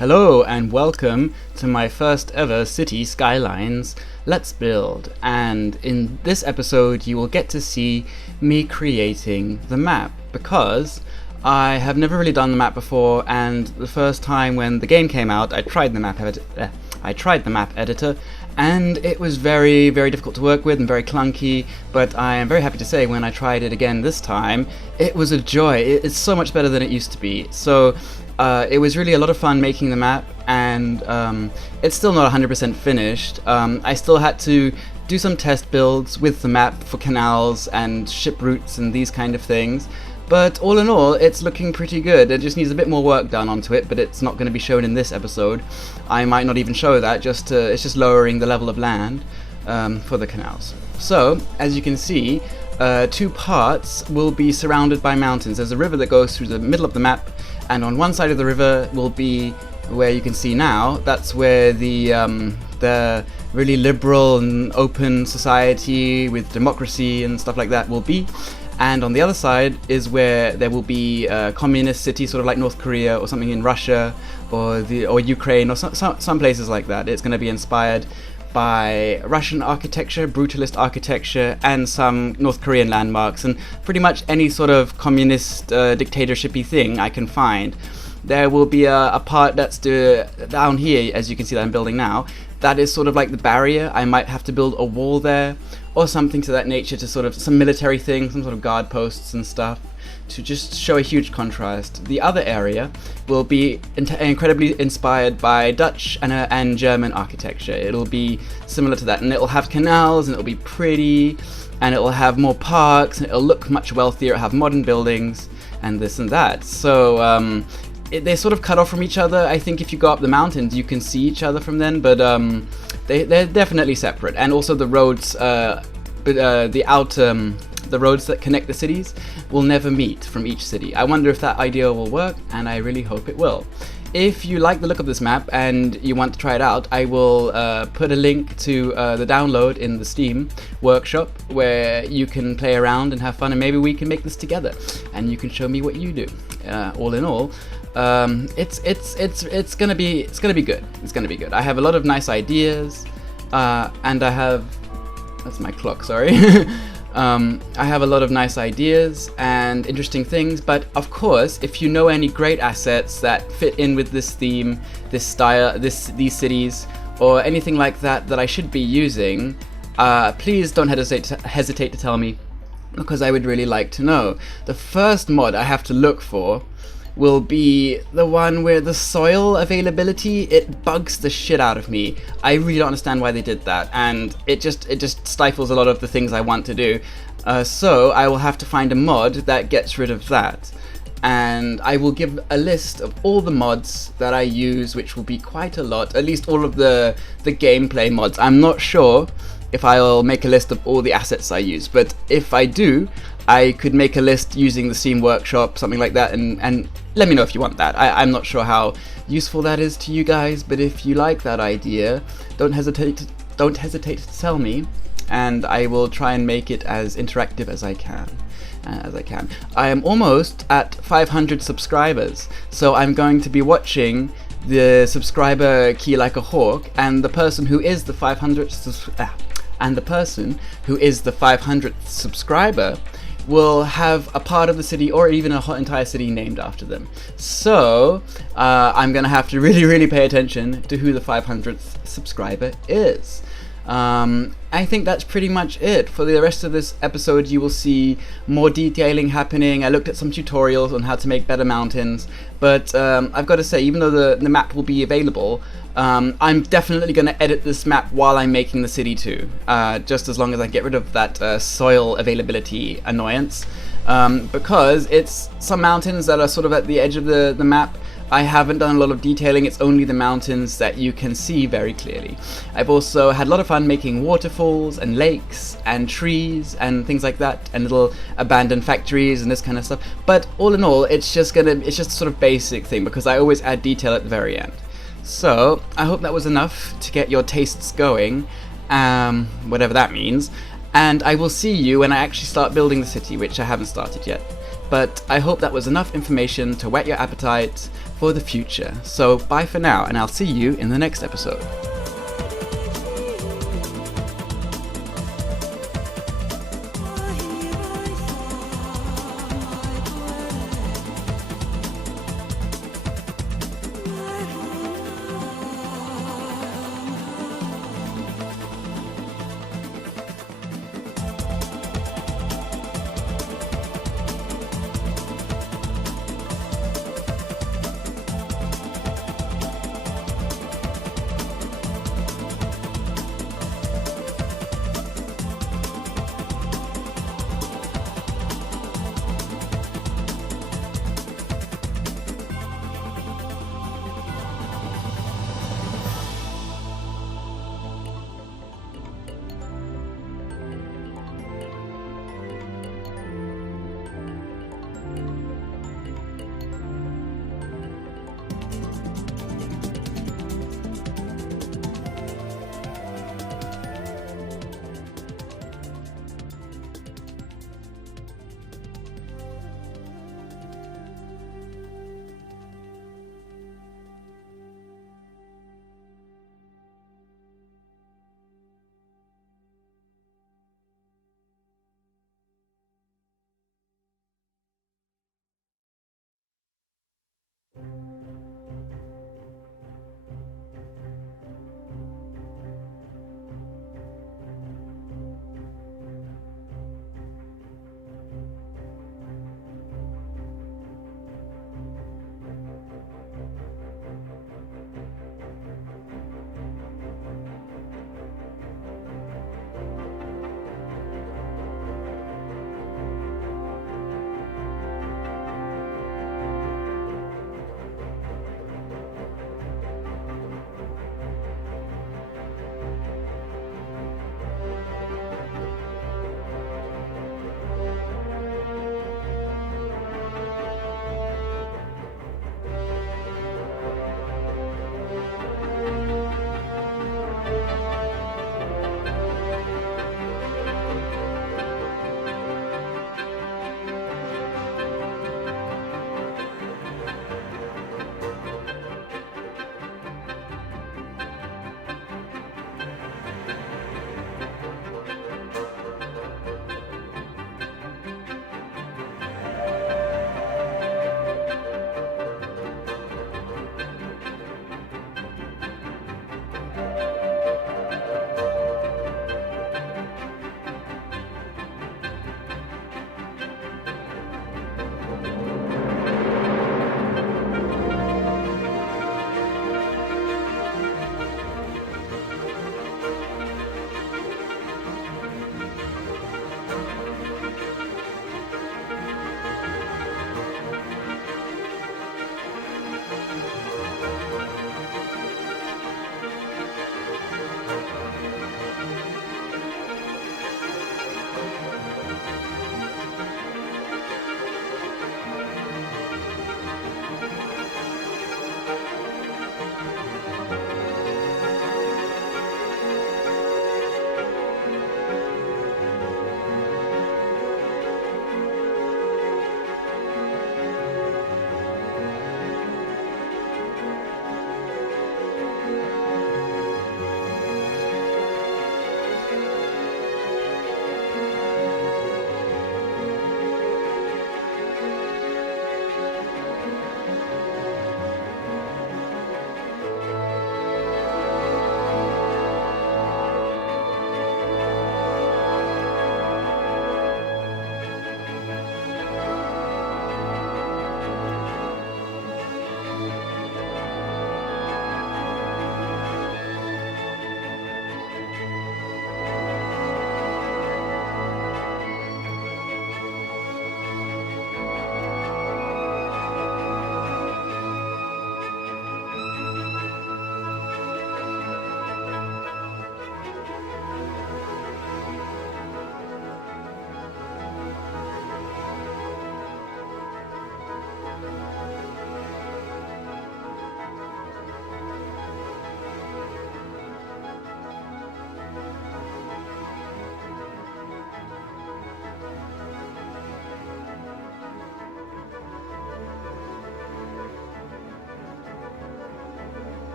Hello and welcome to my first ever Cities Skylines Let's Build, and in this episode you will get to see me creating the map, because I have never really done the map before, and the first time when the game came out I tried the map editor and it was very difficult to work with and very clunky, but I am very happy to say when I tried it again this time it was a joy. It's so much better than it used to be. So it was really a lot of fun making the map, and it's still not 100% finished. I still had to do some test builds with the map for canals and ship routes and these kind of things, but all in all it's looking pretty good. It just needs a bit more work done onto it, but it's not going to be shown in this episode. I might not even show that, it's just lowering the level of land for the canals. So as you can see, two parts will be surrounded by mountains. There's a river that goes through the middle of the map, and on one side of the river will be where you can see now, that's where the really liberal and open society with democracy and stuff like that will be. And on the other side is where there will be a communist city, sort of like North Korea or something in Russia, or Ukraine, or some places like that. It's going to be inspired by Russian architecture, brutalist architecture, and some North Korean landmarks, and pretty much any sort of communist dictatorship-y thing I can find. There will be a part that's down here, as you can see that I'm building now, that is sort of like the barrier. I might have to build a wall there, or something to that nature, to sort of some military thing, some sort of guard posts and stuff, to just show a huge contrast. The other area will be incredibly inspired by Dutch and German architecture. It'll be similar to that, and it'll have canals, and it'll be pretty, and it'll have more parks, and it'll look much wealthier. It'll have modern buildings and this and that. So they sort of cut off from each other. I think if you go up the mountains you can see each other from then, but they're definitely separate. And also the roads, the roads that connect the cities will never meet from each city. I wonder if that idea will work, and I really hope it will. If you like the look of this map and you want to try it out, I will put a link to the download in the Steam workshop where you can play around and have fun, and maybe we can make this together and you can show me what you do. All in all, it's gonna be good. It's gonna be good. I have a lot of nice ideas, and I have, that's my clock, sorry. I have a lot of nice ideas and interesting things, but of course, if you know any great assets that fit in with this theme, this style, these cities, or anything like that I should be using, please don't hesitate to tell me, because I would really like to know. The first mod I have to look for will be the one where the soil availability, it bugs the shit out of me. I really don't understand why they did that, and it just stifles a lot of the things I want to do. So I will have to find a mod that gets rid of that, and I will give a list of all the mods that I use, which will be quite a lot, at least all of the gameplay mods. I'm not sure if I'll make a list of all the assets I use, but if I do, I could make a list using the Steam Workshop, something like that, and let me know if you want that. I'm not sure how useful that is to you guys, but if you like that idea, don't hesitate to tell me, and I will try and make it as interactive as I can. I am almost at 500 subscribers, so I'm going to be watching the subscriber key like a hawk, and the person who is the 500th subscriber will have a part of the city, or even an entire city, named after them. So I'm gonna have to really pay attention to who the 500th subscriber is. I think that's pretty much it. For the rest of this episode you will see more detailing happening. I looked at some tutorials on how to make better mountains, but I've got to say, even though the map will be available, I'm definitely going to edit this map while I'm making the city too, just as long as I get rid of that soil availability annoyance, because it's some mountains that are sort of at the edge of the map. I haven't done a lot of detailing. It's only the mountains that you can see very clearly. I've also had a lot of fun making waterfalls and lakes and trees and things like that, and little abandoned factories and this kind of stuff. But all in all, it's just a sort of basic thing, because I always add detail at the very end. So I hope that was enough to get your tastes going, whatever that means. And I will see you when I actually start building the city, which I haven't started yet. But I hope that was enough information to whet your appetite for the future. So bye for now, and I'll see you in the next episode.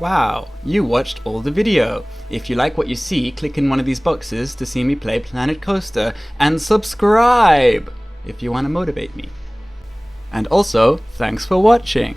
Wow, you watched all the video. If you like what you see, click in one of these boxes to see me play Planet Coaster, and subscribe if you want to motivate me. And also, thanks for watching.